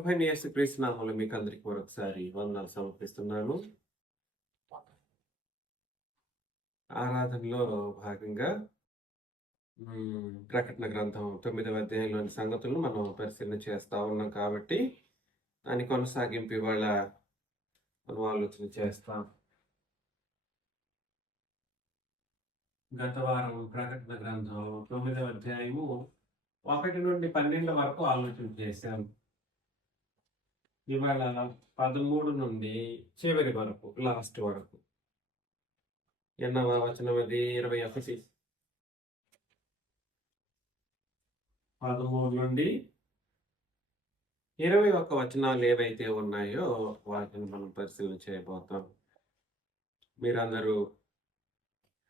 ప్రభైన యేసుక్రీస్తు నామములో మీకు అందరికి మరొకసారి వందనాలు సమర్పిస్తున్నాను. ఆరాధనలో భాగంగా ప్రకటన గ్రంథం 9వ అధ్యాయంలోని సంగతులను మనం పరిశీలన చేస్తా ఉన్నాం కాబట్టి దాని కొనసాగింపు ఇవాళ మనం ఆలోచన చేస్తాం. గత వారం ప్రకటన గ్రంథం 9వ అధ్యాయము 1 నుండి 12 వరకు ఆలోచన చేశాం. ఇవాళ 13 నుండి చివరి వరకు, లాస్ట్ వరకు. ఎన్నవ వచనం అది? 21. 13 నుండి 21 వచనాలు ఏవైతే ఉన్నాయో వాటిని మనం పరిశీలన చేయబోతాం. మీరందరూ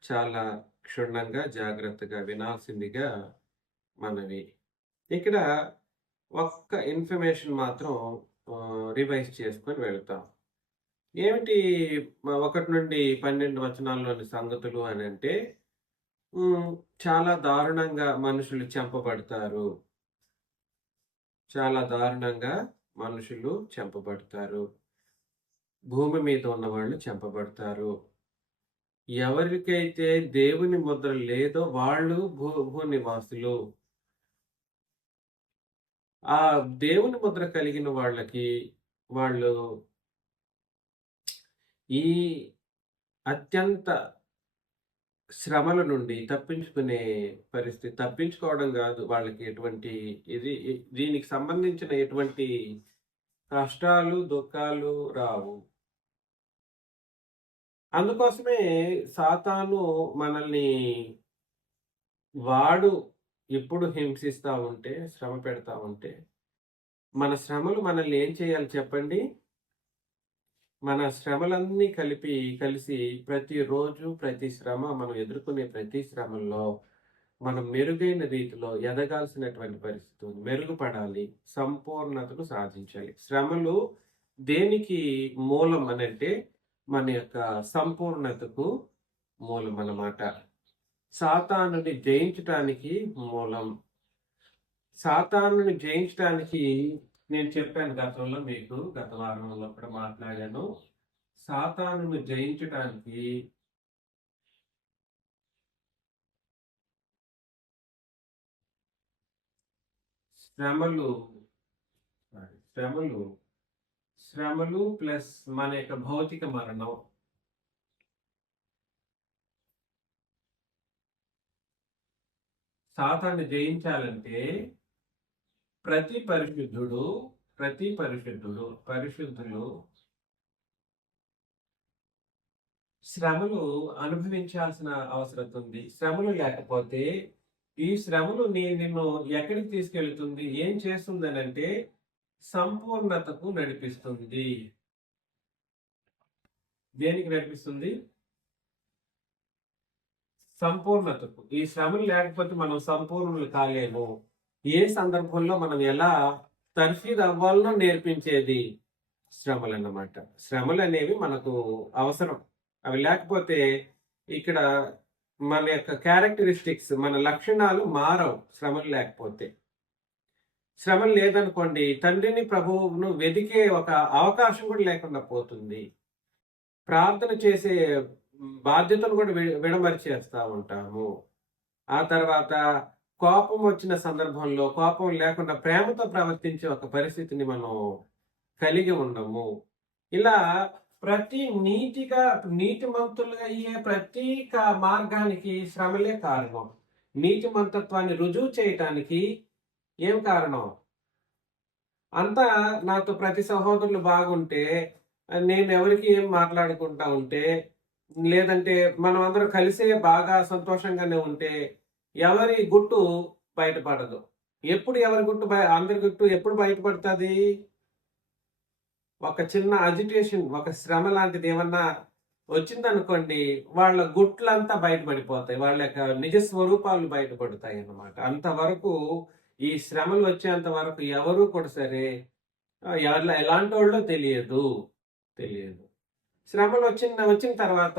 చాలా క్షుణ్ణంగా జాగ్రత్తగా వినాల్సిందిగా మనవి. ఇక్కడ ఒక్క ఇన్ఫర్మేషన్ మాత్రం రివైజ్ చేసుకొని వెళ్తాం. ఏమిటి 1 నుండి 12 వచనాల్లోని సంగతులు అని అంటే, చాలా దారుణంగా మనుషులు చంపబడతారు. చాలా దారుణంగా మనుషులు చంపబడతారు. భూమి మీద ఉన్నవాళ్ళు చంపబడతారు. ఎవరికైతే దేవుని ముద్ర లేదో వాళ్ళు భూనివాసులు. ఆ దేవుని ముద్ర కలిగిన వాళ్ళకి వాళ్ళు ఈ అత్యంత శ్రమల నుండి తప్పించుకునే పరిస్థితి, తప్పించుకోవడం కాదు, వాళ్ళకి ఎటువంటి దీనికి సంబంధించిన ఎటువంటి కష్టాలు దుఃఖాలు రావు. అందుకోసమే సాతాను మనల్ని వాడు ఎప్పుడు హింసిస్తా ఉంటే, శ్రమ పెడతా ఉంటే, మన శ్రమలు మనల్ని ఏం చేయాలి చెప్పండి? మన శ్రమలన్నీ కలిసి ప్రతిరోజు ప్రతి శ్రమ, మనం ఎదుర్కొనే ప్రతి శ్రమల్లో మనం మెరుగైన రీతిలో ఎదగాల్సినటువంటి పరిస్థితి ఉంది. మెరుగుపడాలి, సంపూర్ణతను సాధించాలి. శ్రమలు దేనికి మూలం అనంటే మన యొక్క సంపూర్ణతకు మూలం అన్నమాట. సాతానుని జయించటానికి మూలం. సాతానుని జయించటానికి నేను చెప్పాను గతంలో, మీకు గత వారంలో కూడా మాట్లాడాను. సాతానుని జయించటానికి శ్రమలు ప్లస్ మన యొక్క భౌతిక మరణం. సాతాన్ని జయించాలంటే పరిశుద్ధులు శ్రమలు అనుభవించాల్సిన అవసరం ఉంది. శ్రమలు లేకపోతే ఈ శ్రమలు నిన్ను ఎక్కడికి తీసుకెళ్తుంది, ఏం చేస్తుంది అని అంటే సంపూర్ణతకు నడిపిస్తుంది. దేనికి నడిపిస్తుంది? సంపూర్ణతకు. ఈ శ్రమలు లేకపోతే మనం సంపూర్ణులు కాలేము. ఏ సందర్భంలో మనం ఎలా తర్ఫీదు అవ్వాలనో నేర్పించేది శ్రమలు అన్నమాట. శ్రమలు అనేవి మనకు అవసరం. అవి లేకపోతే ఇక్కడ మన యొక్క క్యారెక్టరిస్టిక్స్, మన లక్షణాలు మారవు. శ్రమలు లేకపోతే, శ్రమలు లేదనుకోండి, తండ్రిని ప్రభువును వెదికే ఒక అవకాశం కూడా లేకుండా పోతుంది. ప్రార్థన చేసే బాధ్యతను కూడా విడమరిచేస్తూ ఉంటాము. ఆ తర్వాత కోపం వచ్చిన సందర్భంలో కోపం లేకుండా ప్రేమతో ప్రవర్తించే ఒక పరిస్థితిని మనం కలిగి ఉండము. ఇలా ప్రతి నీతిమంతులుగా అయ్యే ప్రతి మార్గానికి శ్రమలే కారణం. నీతిమంతత్వాన్ని రుజువు చేయటానికి ఏం కారణం? అంతా నాతో ప్రతి సహోదరులు బాగుంటే, నేను ఎవరికి ఏం మాట్లాడుకుంటా ఉంటే, లేదంటే మనం అందరం కలిసే బాగా సంతోషంగానే ఉంటే ఎవరి గుట్టు బయటపడదు. ఎప్పుడు ఎవరి గుట్టు అందరి గుట్టు ఎప్పుడు బయటపడుతుంది? ఒక చిన్న అజిటేషన్, ఒక శ్రమ లాంటిది ఏమన్నా వచ్చిందనుకోండి, వాళ్ళ గుట్లంతా బయటపడిపోతాయి, వాళ్ళ యొక్క నిజ స్వరూపాలు బయటపడతాయి అన్నమాట. అంతవరకు ఈ శ్రమలు వచ్చేంత వరకు ఎవరు కూడా సరే ఎలాంటి వాళ్ళో తెలియదు. శ్రమలు వచ్చిన తర్వాత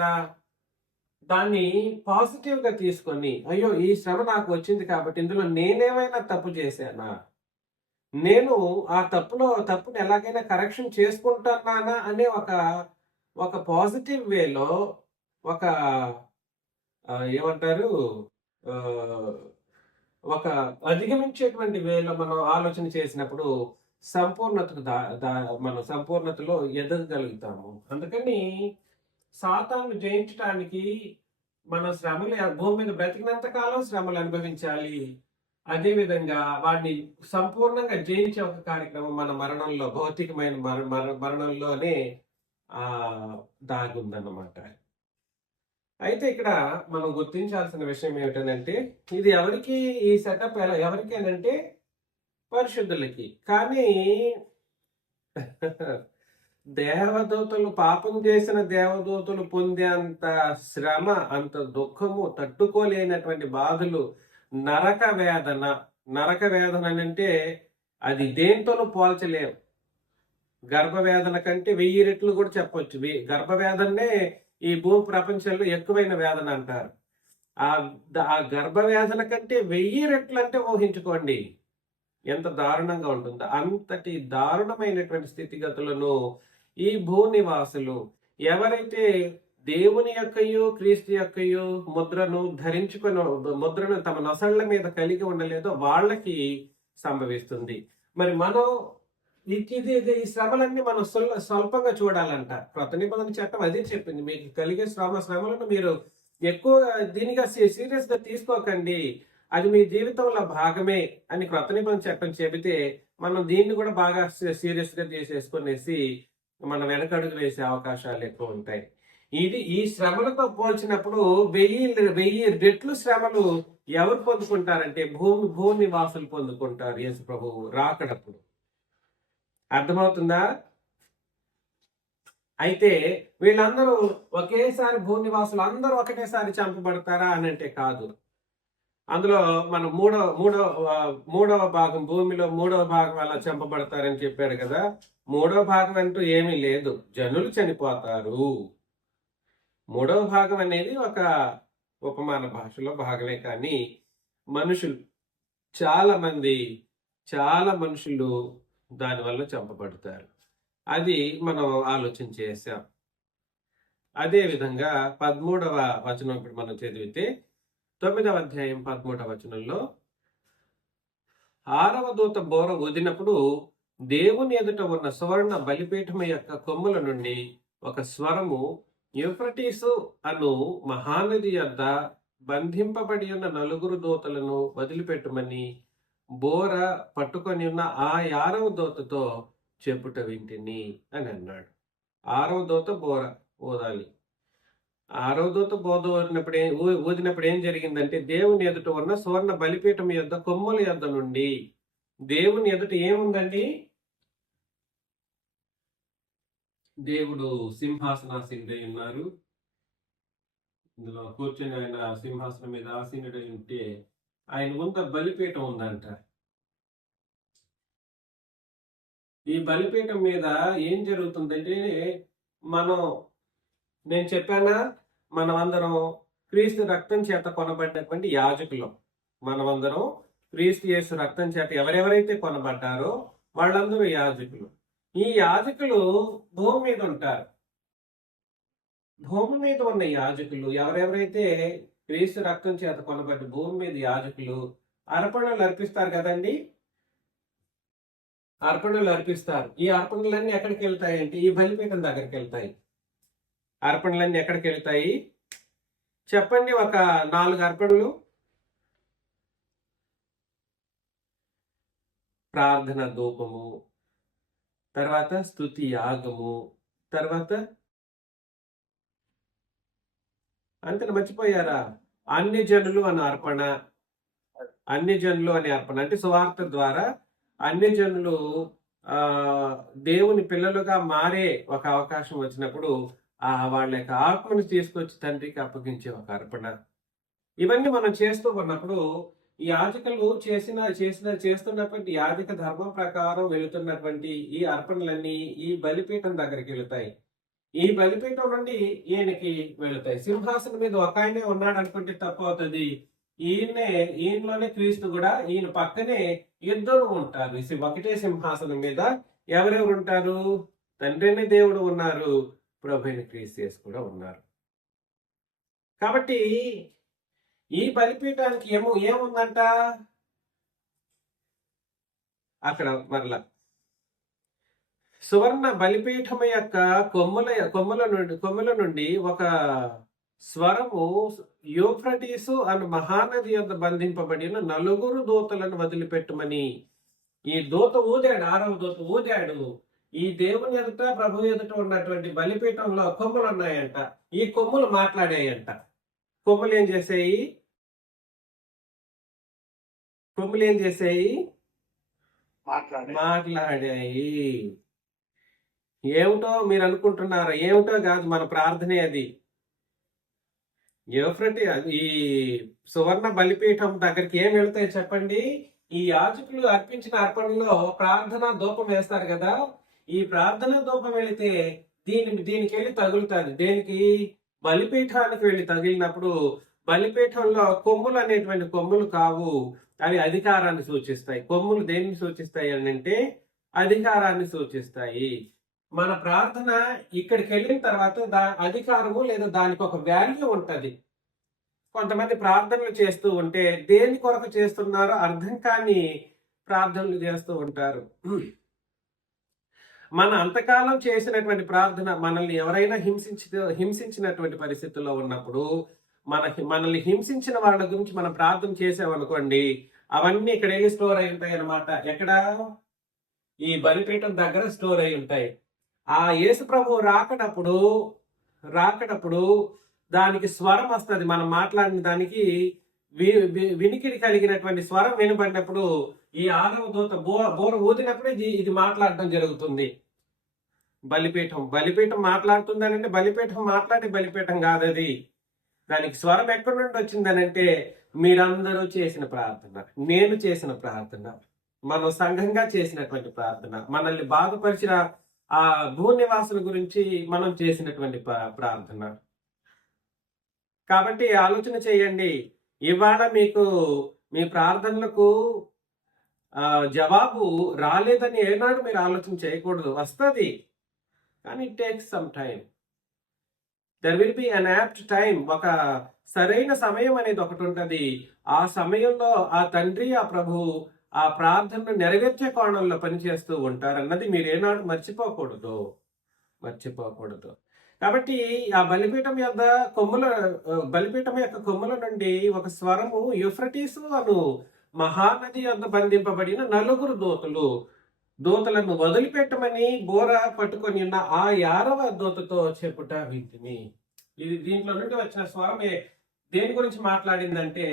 దాన్ని పాజిటివ్గా తీసుకొని, అయ్యో ఈ శ్రమ నాకు వచ్చింది కాబట్టి ఇందులో నేనేమైనా తప్పు చేశానా, నేను ఆ తప్పుని ఎలాగైనా కరెక్షన్ చేసుకుంటున్నానా అనే ఒక పాజిటివ్ వేలో ఒక ఏమంటారు ఆహ్, ఒక అధిగమించేటువంటి వేలో మనం ఆలోచన చేసినప్పుడు సంపూర్ణతకు దా దా మనం సంపూర్ణతలో ఎదగగలుగుతాము. అందుకని సాతానుని జయించటానికి మనం భూమి మీద బ్రతికినంత కాలం శ్రమలు అనుభవించాలి. అదే విధంగా వాడిని సంపూర్ణంగా జయించే ఒక కార్యక్రమం మన మరణంలో, భౌతికమైన మరణంలోనే దాగుందన్నమాట. అయితే ఇక్కడ మనం గుర్తించాల్సిన విషయం ఏమిటంటే, ఇది ఎవరికి ఈ సెటప్ ఎవరికి అనంటే పరిశుద్ధులకి. కానీ దేవదూతలు, పాపం చేసిన దేవదూతలు పొందే అంత శ్రమ, అంత దుఃఖము, తట్టుకోలేనటువంటి బాధలు, నరక వేదన అంటే అది దేంతోనూ పోల్చలేవు. గర్భవేదన కంటే 1000 రెట్లు కూడా చెప్పొచ్చు. గర్భవేదనే ఈ భూమి ప్రపంచంలో ఎక్కువైన వేదన అంటారు. ఆ గర్భవేదన కంటే 1000 రెట్లు అంటే ఊహించుకోండి ఎంత దారుణంగా ఉంటుందో. అంతటి దారుణమైనటువంటి స్థితిగతులను ఈ భూనివాసులు ఎవరైతే దేవుని యొక్కయు క్రీస్తు యొక్కయు ముద్రను తమ నొసళ్ల మీద కలిగి ఉండలేదో వాళ్ళకి సంభవిస్తుంది. మరి మనం ఈ శ్రమలన్నీ మనం స్వల్పంగా చూడాలంట. క్రొత్త నిబంధన చట్టం అదే చెప్పింది, మీకు కలిగే శ్రమలను మీరు ఎక్కువ దీనిగా సీరియస్ గా తీసుకోకండి, అది మీ జీవితంలో భాగమే అని క్రొత్త నిబంధన చట్టం చెబితే మనం దీన్ని కూడా బాగా సీరియస్ గా తీసేసుకునేసి మనం వెనకడుగు వేసే అవకాశాలు ఎక్కువ ఉంటాయి. ఈ శ్రమలతో పోల్చినప్పుడు 1000 రెట్లు శ్రమలు ఎవరు పొందుకుంటారంటే భూమి నివాసులు పొందుకుంటారు యేసు ప్రభువు రాకడప్పుడు. అర్థమవుతుందా? అయితే వీళ్ళందరూ ఒకేసారి భూనివాసులు అందరూ ఒకటేసారి చంపబడతారా అని అంటే కాదు. అందులో మనం మూడవ భాగం, భూమిలో 3వ భాగం అలా చంపబడతారని చెప్పాడు కదా. 3వ భాగం అంటూ ఏమీ లేదు, జనులు చనిపోతారు. 3వ భాగం అనేది ఒక ఉపమాన భాషలో భాగమే, కానీ మనుషులు చాలా మనుషులు దానివల్ల చంపబడతారు. అది మనం ఆలోచన చేశాం. అదే విధంగా 13వ వచనం ఇప్పుడు మనం చదివితే 9వ అధ్యాయం 13వ వచనంలో 6వ దూత బోర ఊదినప్పుడు దేవుని ఎదుట ఉన్న సువర్ణ బలిపీఠము యొక్క కొమ్ముల నుండి ఒక స్వరము యూఫ్రటీసు అను మహానది యొద్ద బంధింపబడి ఉన్న 4 దూతలను వదిలిపెట్టమని బోర పట్టుకొని ఉన్న ఆ 6వ దూతతో చెప్పుట వింటిని అని అన్నాడు. 6వ దూత బోర ఊదాలి. 6వ దూత ఊదినప్పుడు ఏం జరిగిందంటే, దేవుని ఎదుట ఉన్న సువర్ణ బలిపీఠం యొద్ద కొమ్ముల యొద్ద నుండి, దేవుని ఎదుట ఏముందండి? దేవుడు సింహాసనాసీనుడై ఉన్నారు. ఇందులో కూర్చొని ఆయన సింహాసనం మీద ఆసీనుడై ఉంటే ఆయన ముందు బలిపీఠం ఉందంట. ఈ బలిపీఠం మీద ఏం జరుగుతుందంటే, నేను చెప్పానా, మనమందరం క్రీస్తు రక్తం చేత కొనబడినటువంటి యాజకులు. మనమందరం క్రీస్తు యేసు రక్తం చేత ఎవరెవరైతే కొనబడ్డారో వాళ్ళందరూ యాజకులు. ఈ యాజకులు భూమి మీద ఉంటారు. భూమి మీద ఉన్న యాజకులు ఎవరెవరైతే క్రీస్తు రక్తం చేత కొనబడ్డ భూమి మీద యాజకులు అర్పణలు అర్పిస్తారు కదండి. అర్పణలు అర్పిస్తారు. ఈ అర్పణలన్నీ ఎక్కడికి వెళ్తాయి అంటే ఈ బలిపీఠం దగ్గరికి వెళ్తాయి. అర్పణలన్నీ ఎక్కడికి వెళ్తాయి చెప్పండి? ఒక 4 అర్పణలు. ప్రార్థన ధూపము, తర్వాత స్తుతి యాగము, తర్వాత అంతే. మర్చిపోయారా? అన్ని జనులు అనే అర్పణ అంటే సువార్త ద్వారా అన్ని జనులు దేవుని పిల్లలుగా మారే ఒక అవకాశం వచ్చినప్పుడు వాళ్ళ యొక్క ఆత్మను తీసుకొచ్చి తండ్రికి అప్పగించే ఒక అర్పణ. ఇవన్నీ మనం చేస్తూ ఉన్నప్పుడు ఈ యాజకులు చేస్తున్నటువంటి యాజక ధర్మం ప్రకారం వెళుతున్నటువంటి ఈ అర్పణలన్నీ ఈ బలిపీఠం దగ్గరికి వెళుతాయి. ఈ బలిపీఠం నుండి ఈయనకి వెళుతాయి. సింహాసనం మీద ఒక ఆయనే ఉన్నాడు అనుకుంటే తప్పు అవుతుంది. ఈయనలోనే క్రీస్తు కూడా, ఈయన పక్కనే ఇద్దరు ఉంటారు. ఒకటే సింహాసనం మీద ఎవరెవరు ఉంటారు? తండ్రి అనే దేవుడు ఉన్నారు, ప్రభు అయిన క్రీస్తు కూడా ఉన్నారు. కాబట్టి ఈ బలిపీఠానికి ఏముందంట అక్కడ మరలా సువర్ణ బలిపీఠం యొక్క కొమ్ముల నుండి ఒక స్వరము యూఫ్రటీసు అను మహానది యొద్ద బంధింపబడిన 4 దూతలను వదిలిపెట్టమని. ఈ దూత ఊదాడు, 6వ దూత ఊదాడు. ఈ దేవుని ఎదుట, ప్రభు ఎదుట ఉన్నటువంటి బలిపీఠంలో కొమ్ములు ఉన్నాయంట. ఈ కొమ్ములు మాట్లాడాయంట. కొమ్ములు ఏం చేసాయి? మాట్లాడాయి. ఏమిటో మీరు అనుకుంటున్నారా? ఏమిటో కాదు, మన ప్రార్థనే అది. ఈ సువర్ణ బలిపీఠం దగ్గరికి ఏం వెళ్తాయి చెప్పండి? ఈ యాజకులు అర్పించిన అర్పణలో ప్రార్థన ధూపం వేస్తారు కదా, ఈ ప్రార్థన ధూపం వెళితే దీనికి వెళ్ళి తగులుతుంది. దేనికి? బలిపీఠానికి వెళ్ళి తగిలినప్పుడు బలిపీఠంలో కొమ్ములు అనేటువంటి కొమ్ములు కావు, అవి అధికారాన్ని సూచిస్తాయి. కొమ్ములు దేన్ని సూచిస్తాయి అని అంటే అధికారాన్ని సూచిస్తాయి. మన ప్రార్థన ఇక్కడికి వెళ్ళిన తర్వాత అధికారము లేదా దానికి ఒక వాల్యూ ఉంటది. కొంతమంది ప్రార్థనలు చేస్తూ ఉంటే దేని కొరకు చేస్తున్నారో అర్థం కాని ప్రార్థనలు చేస్తూ ఉంటారు. మన అంతకాలం చేసినటువంటి ప్రార్థన మనల్ని ఎవరైనా హింసించినటువంటి పరిస్థితుల్లో ఉన్నప్పుడు మనల్ని హింసించిన వాళ్ళ గురించి మనం ప్రార్థన చేసామనుకోండి, అవన్నీ ఇక్కడ వెళ్ళి స్టోర్ అయి ఉంటాయి అన్నమాట. ఎక్కడ? ఈ బలిపీఠం దగ్గర స్టోర్ అయి ఉంటాయి. ఆ యేసు ప్రభు రాకడప్పుడు దానికి స్వరం వస్తుంది. మనం మాట్లాడిన దానికి వినికిడి కలిగినటువంటి స్వరం వినబడినప్పుడు ఈ 6వ దూత బోర ఊదినప్పుడే ఇది మాట్లాడటం జరుగుతుంది. బలిపీఠం మాట్లాడుతుందనంటే బలిపీఠం మాట్లాడే బలిపీఠం కాదు అది. దానికి స్వరం ఎక్కడి నుండి వచ్చిందనంటే మీరందరూ చేసిన ప్రార్థన, నేను చేసిన ప్రార్థన, మనం సంఘంగా చేసినటువంటి ప్రార్థన, మనల్ని బాధపరిచిన ఆ భూనివాసుల గురించి మనం చేసినటువంటి ప్రార్థన. కాబట్టి ఆలోచన చేయండి. ఇవాళ మీకు మీ ప్రార్థనలకు జవాబు రాలేదని ఏనాడు మీరు ఆలోచన చేయకూడదు. వస్తుంది, కానీ it takes some time. There will be an apt time. ఒక సరైన సమయం అనేది ఒకటి ఉంటుంది. ఆ సమయంలో ఆ తండ్రి, ఆ ప్రభు ఆ ప్రార్థనను నెరవేర్చే కోణంలో పనిచేస్తూ ఉంటారన్నది మీరు ఏనాడు మర్చిపోకూడదు. కాబట్టి ఆ బలిపీఠం యొక్క కొమ్ముల నుండి ఒక స్వరము యూఫ్రటీసు అను మహానది యొద్ద బంధింపబడిన 4 దూతలను వదిలిపెట్టమని బోర పట్టుకొని ఉన్న ఆ 6వ దూతతో చెప్పుట వింటిని. ఇది దీంట్లో నుండి వచ్చిన స్వరమే దేని గురించి మాట్లాడిందంటే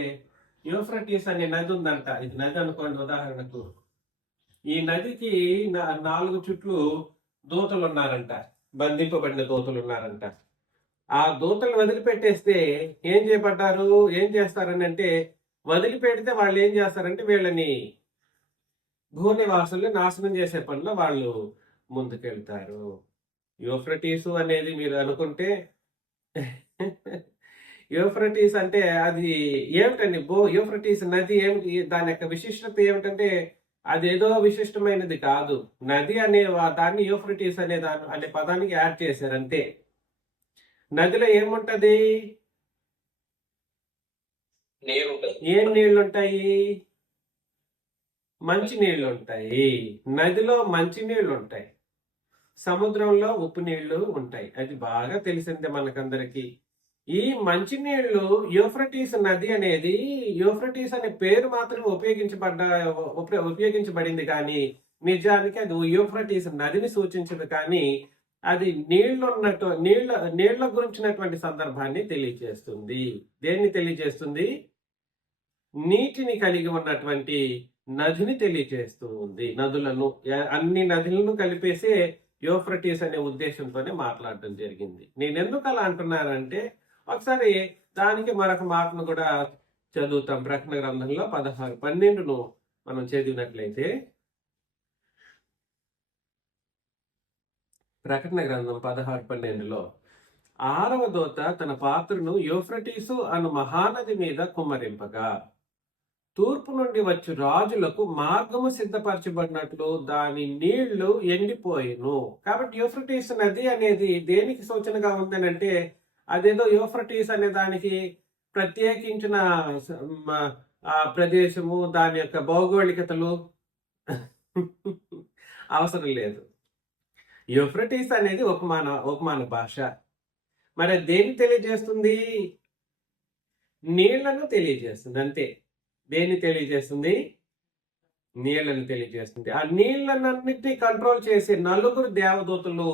యూఫ్రటీస్ అనే నది ఉందంట. ఇది నది అనుకోండి ఉదాహరణకు. ఈ నదికి 4 చుట్లు దూతలు ఉన్నారంట, బంధింపబడిన దూతలు ఉన్నారంట. ఆ దూతలు వదిలిపెట్టేస్తే ఏం చేస్తారని అంటే, వదిలిపెడితే వాళ్ళు ఏం చేస్తారంటే వీళ్ళని భూనివాసుల్ని నాశనం చేసే పనిలో వాళ్ళు ముందుకెళ్తారు. యూఫ్రటీసు అనేది మీరు అనుకుంటే యూఫ్రటీస్ అంటే అది ఏమిటండి? యూఫ్రటీస్ నది ఏమిటి? దాని యొక్క విశిష్టత ఏమిటంటే అదేదో విశిష్టమైనది కాదు. నది అనే దాన్ని యూఫ్రటీస్ అనే పదానికి యాడ్ చేశారు అంతే. నదిలో ఏముంటది? ఏం నీళ్లు ఉంటాయి? మంచి నీళ్లు ఉంటాయి. నదిలో మంచి నీళ్లు ఉంటాయి, సముద్రంలో ఉప్పు నీళ్లు ఉంటాయి. అది బాగా తెలిసిందే మనకందరికి. ఈ మంచినీళ్లు యూఫ్రటీస్ నది అనేది, యూఫ్రటీస్ అనే పేరు మాత్రం ఉపయోగించబడింది కానీ నిజానికి అది యూఫ్రటీస్ నదిని సూచించదు. కానీ అది నీళ్ల గురించినటువంటి సందర్భాన్ని తెలియజేస్తుంది. దేన్ని తెలియజేస్తుంది? నీటిని కలిగి ఉన్నటువంటి నదిని తెలియజేస్తూ ఉంది. అన్ని నదులను కలిపేసే యూఫ్రటీస్ అనే ఉద్దేశంతోనే మాట్లాడటం జరిగింది. నేను ఎందుకు అలా అంటున్నానంటే, ఒకసారి దానికి మరొక మాటను కూడా చదువుతాం. ప్రకటన గ్రంథంలో 16:12 మనం చదివినట్లయితే, ప్రకటన గ్రంథం 16:12 6వ దూత తన పాత్రను యూఫ్రటీసు అను మహానది మీద కుమ్మరింపగా తూర్పు నుండి వచ్చు రాజులకు మార్గము సిద్ధపరచబడినట్లు దాని నీళ్లు ఎండిపోయిను. కాబట్టి యూఫ్రటీస్ నది అనేది దేనికి సూచనగా ఉందనంటే, అదేదో యూఫ్రటీస్ అనే దానికి ప్రత్యేకించిన ప్రదేశము, దాని యొక్క భౌగోళికతలు అవసరం లేదు. యూఫ్రటీస్ అనేది ఉపమాన భాష. మరి దేన్ని తెలియజేస్తుంది? నీళ్లను తెలియజేస్తుంది, అంతే. దేన్ని తెలియజేస్తుంది? నీళ్లను తెలియజేస్తుంది. ఆ నీళ్లన్నిటినీ కంట్రోల్ చేసే 4 దేవదూతలు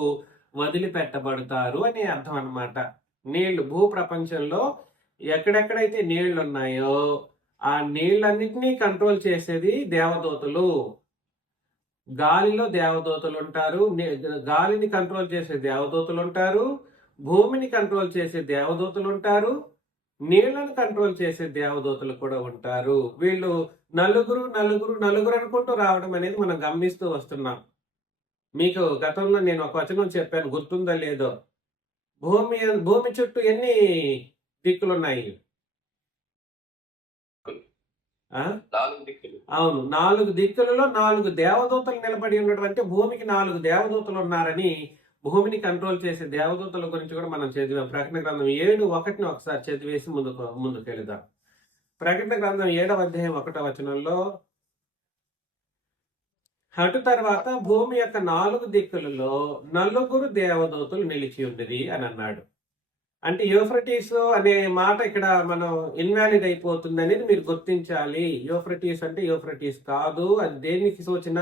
వదిలిపెట్టబడతారు అనే అర్థం అన్నమాట. నీళ్లు భూప్రపంచంలో ఎక్కడెక్కడైతే నీళ్లు ఉన్నాయో ఆ నీళ్ళన్నిటినీ కంట్రోల్ చేసేది దేవదూతలు. గాలిలో దేవదూతలు ఉంటారు, గాలిని కంట్రోల్ చేసే దేవదూతలు ఉంటారు, భూమిని కంట్రోల్ చేసే దేవదూతలు ఉంటారు, నీళ్లను కంట్రోల్ చేసే దేవదూతలు కూడా ఉంటారు. వీళ్ళు నలుగురు అనుకుంటూ రావడం అనేది మనం గమనిస్తూ వస్తున్నాం. మీకు గతంలో నేను ఒక వచనం చెప్పాను, గుర్తుందో లేదో. భూమి చుట్టూ ఎన్ని దిక్కులున్నాయి? అవును, 4 దిక్కులలో 4 దేవదూతలు నిలబడి ఉండడం అంటే భూమికి 4 దేవదూతలు ఉన్నారని, భూమిని కంట్రోల్ చేసే దేవదూతల గురించి కూడా మనం చదివాం. ప్రకటన గ్రంథం 7:1 ఒకసారి చదివేసి ముందుకు వెళదాం. ప్రకటన గ్రంథం 7వ అధ్యాయం 1వ వచనంలో, అటు తర్వాత భూమి యొక్క 4 దిక్కులలో 4 దేవదూతలు నిలిచి ఉండేది అని అన్నాడు. అంటే యూఫ్రటీస్ అనే మాట ఇక్కడ మనం ఇన్వాలిడ్ అయిపోతుంది అనేది మీరు గుర్తించాలి. యూఫ్రటీస్ అంటే యూఫ్రటీస్ కాదు. అది దేనికి సూచన?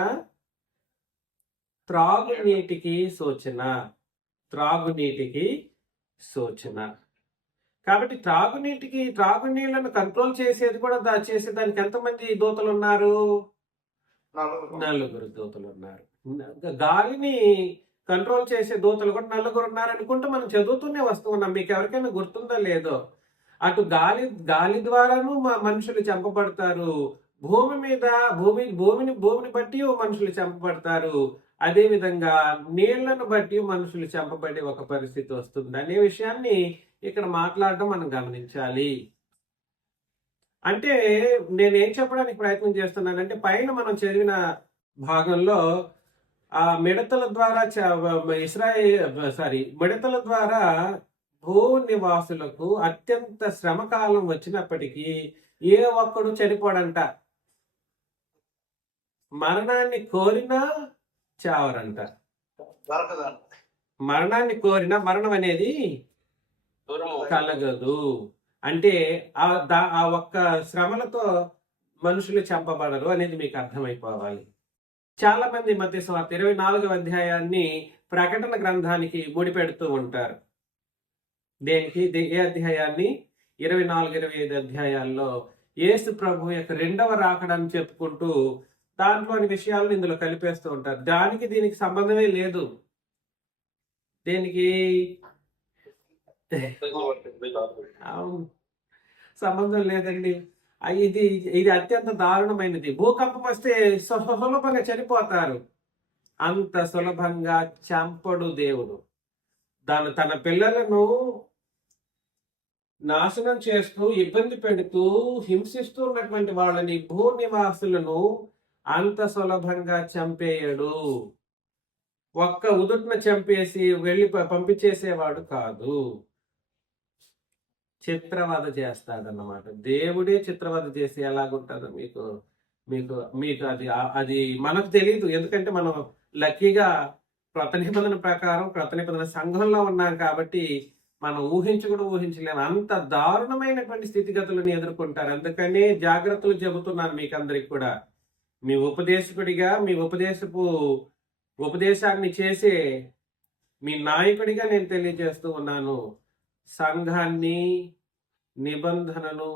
త్రాగునీటికి సూచన. త్రాగునీటికి సూచన. కాబట్టి త్రాగునీళ్లను కంట్రోల్ చేసేది కూడా చేసేదానికి ఎంతమంది దూతలు ఉన్నారు? 4 దూతలు ఉన్నారు. గాలిని కంట్రోల్ చేసే దూతలు కూడా 4 ఉన్నారు అనుకుంటూ మనం చదువుతూనే వస్తూ ఉన్నాం. మీకు ఎవరికైనా గుర్తుందో లేదో, అటు గాలి ద్వారాను మనుషులు చంపబడతారు, భూమిని బట్టి మనుషులు చంపబడతారు, అదే విధంగా నీళ్లను బట్టి మనుషులు చంపబడే ఒక పరిస్థితి వస్తుంది అనే విషయాన్ని ఇక్కడ మాట్లాడడం మనం గమనించాలి. అంటే నేనేం చెప్పడానికి ప్రయత్నం చేస్తున్నానంటే, పైన మనం చదివిన భాగంలో ఆ మిడతల ద్వారా మిడతల ద్వారా భూ నివాసులకు అత్యంత శ్రమకాలం వచ్చినప్పటికీ ఏ ఒక్కడు చనిపోడంట. మరణాన్ని కోరినా చావరంట. మరణాన్ని కోరినా మరణం అనేది కలగదు. అంటే ఆ ఒక్క శ్రమలతో మనుషులు చంపబడరు అనేది మీకు అర్థమైపోవాలి. చాలా మంది మధ్య సువార్త 24వ అధ్యాయాన్ని ప్రకటన గ్రంథానికి ముడిపెడుతూ ఉంటారు. దేనికి? ఏ అధ్యాయాన్ని? 24, 25 అధ్యాయాల్లో యేసు ప్రభు యొక్క 2వ రాకడని చెప్పుకుంటూ దాంట్లోని విషయాలను ఇందులో కలిపేస్తూ ఉంటారు. దానికి దీనికి సంబంధమే లేదు. దేనికి సంబంధం లేదండి. ఇది అత్యంత దారుణమైనది. భూకంపం వస్తే సులభంగా చనిపోతారు. అంత సులభంగా చంపడు దేవుడు. తన పిల్లలను నాశనం చేస్తూ, ఇబ్బంది పెడుతూ, హింసిస్తూ ఉన్నటువంటి వాళ్ళని, భూ నివాసులను అంత సులభంగా చంపేయడు. ఒక్క ఉదుట్న చంపేసి పంపించేసేవాడు కాదు. చిత్రవద చేస్తాడన్నమాట. దేవుడే చిత్రవద చేసి ఎలాగుంటుందో మీకు అది మనకు తెలియదు. ఎందుకంటే మనం లక్కీగా క్రొత్త నిబంధన ప్రకారం క్రొత్త నిబంధన సంఘంలో ఉన్నాం కాబట్టి మనం ఊహించలేము. అంత దారుణమైనటువంటి స్థితిగతులను ఎదుర్కొంటారు. అందుకనే జాగ్రత్తలు చెబుతున్నాను మీకు అందరికి కూడా. మీ ఉపదేశకుడిగా, మీ ఉపదేశాన్ని చేసే మీ నాయకుడిగా నేను తెలియజేస్తూ ఉన్నాను. సంఘాన్ని, నిబంధనను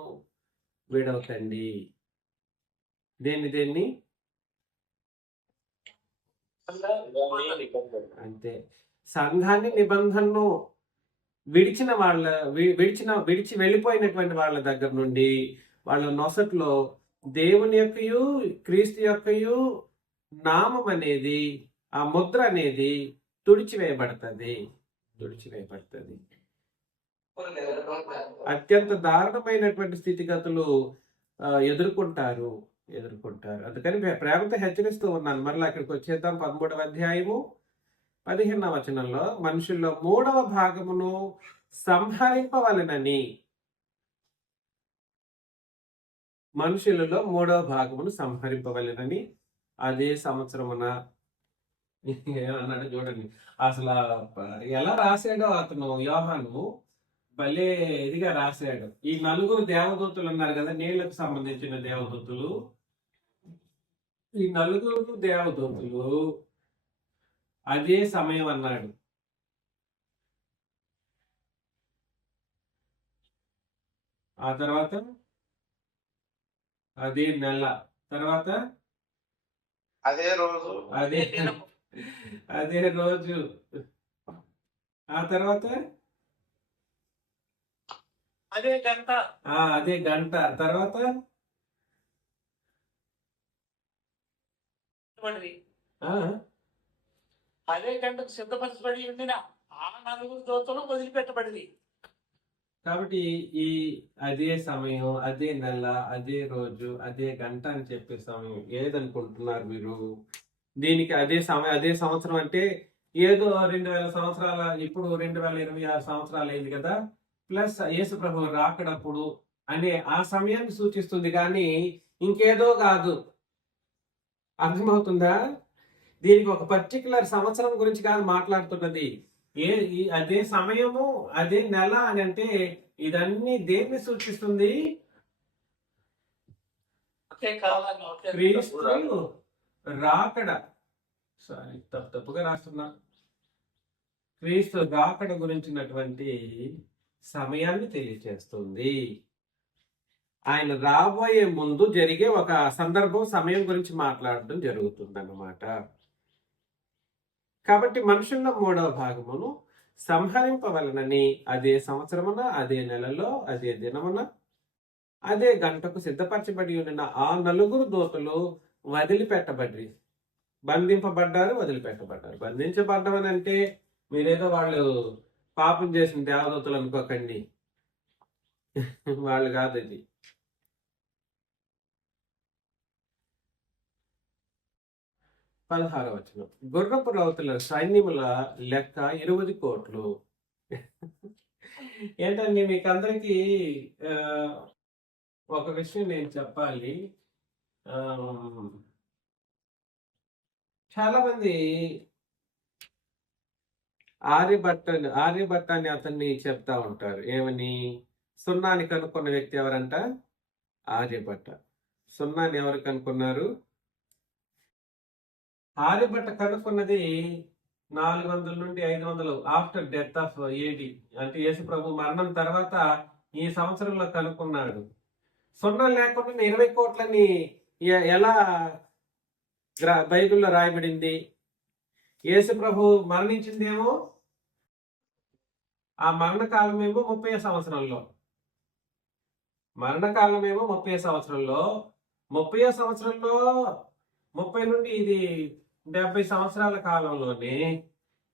విడవకండి. దేన్ని అంతే. సంఘాన్ని, నిబంధనను విడిచి వెళ్ళిపోయినటువంటి వాళ్ళ దగ్గర నుండి వాళ్ళ నొసట్లో దేవుని యొక్కయు క్రీస్తు యొక్కయు నామం అనేది, ఆ ముద్ర అనేది తుడిచివేయబడుతుంది. అత్యంత దారుణమైనటువంటి స్థితిగతులు ఎదుర్కొంటారు ఎదుర్కొంటారు. అందుకని ప్రేమతో హెచ్చరిస్తూ ఉన్నాను. మరలా అక్కడికి వచ్చేద్దాం. 13వ అధ్యాయము 15వ వచనంలో మనుషుల్లో 3వ భాగమును సంహరింపవలెనని, మనుషులలో 3వ భాగమును సంహరింపవలెనని అదే సంవత్సరమున అన్నాడు చూడండి. అసలు ఎలా రాశాడో అతను యోహాను భలే ఇదిగా రాశాడు. ఈ నలుగురు దేవదూతలు ఉన్నారు కదా, నీళ్లకు సంబంధించిన దేవదూతలు. ఈ నలుగురు దేవదూతలు అదే సమయం అన్నాడు. ఆ తర్వాత అదే నెల, తర్వాత అదే రోజు, అదే అదే రోజు, ఆ తర్వాత అదే గంట, అదే గంట, తర్వాత అదే గంటకు సిద్ధపరచబడి ఉండిన ఆ నలుగురు దూతలు వదిలిపెట్టబడింది. కాబట్టి ఈ అదే సమయం, అదే నెల, అదే రోజు, అదే గంట అని చెప్పే సమయం ఏదనుకుంటున్నారు మీరు? దీనికి అదే సమయం, అదే సంవత్సరం అంటే ఏదో 2000 సంవత్సరాల, ఇప్పుడు 2026 సంవత్సరాలు అయింది కదా, ప్లస్ యేసు ప్రభు రాకడప్పుడు అనే ఆ సమయాన్ని సూచిస్తుంది, కానీ ఇంకేదో కాదు. అర్థమవుతుందా? దీనికి ఒక పర్టికులర్ సంవత్సరం గురించి కాదు మాట్లాడుతున్నది. అదే సమయము, అదే నెల అని అంటే ఇదన్నీ దేన్ని సూచిస్తుంది? క్రీస్తు రాకడ. సారీ, తప్పుగా రాస్తున్నా. క్రీస్తు రాకడ గురించినటువంటి సమయాన్ని తెలియజేస్తుంది. ఆయన రాబోయే ముందు జరిగే ఒక సందర్భం, సమయం గురించి మాట్లాడడం జరుగుతుంది అన్నమాట. కాబట్టి మనుషుల్లో 3వ భాగమును సంహరింపవలనని అదే సంవత్సరమున, అదే నెలలో, అదే దినమున, అదే గంటకు సిద్ధపరచబడి ఉన్న ఆ నలుగురు దూతలు వదిలిపెట్టబడి, బంధింపబడ్డారు, వదిలిపెట్టబడ్డారు. బంధించబడ్డం అంటే మీరేదో వాళ్ళు పాపం చేసిన దేవదూతలు అనుకోకండి. వాళ్ళు కాదు. ఇది 16వ వచనం. గుర్రపు రౌతుల సైన్యముల లెక్క 20 కోట్లు. ఏంటండి మీకు అందరికీ ఒక విషయం నేను చెప్పాలి. చాలా మంది ఆర్యభట్ట అని అతన్ని చెప్తా ఉంటారు. ఏమని? సున్నాని కనుక్కున్న వ్యక్తి ఎవరంట? ఆర్యభట్ట. సున్నాని ఎవరు కనుక్కున్నారు? ఆర్యభట్ట కనుక్కున్నది 400 నుండి 500 ఆఫ్టర్ డెత్ ఆఫ్ ఏడి, అంటే యేసు ప్రభు మరణం తర్వాత ఈ సంవత్సరంలో కనుక్కున్నాడు. సున్నా లేకుండా 20 కోట్లని ఎలా బైబిల్లో రాయబడింది? యేసు ప్రభు మరణించిందేమో ఆ మరణకాలమేమో 30 సంవత్సరంలో, మరణకాలమేమో 30 సంవత్సరంలో, 30 సంవత్సరంలో 30 నుండి ఇది 70 సంవత్సరాల కాలంలోనే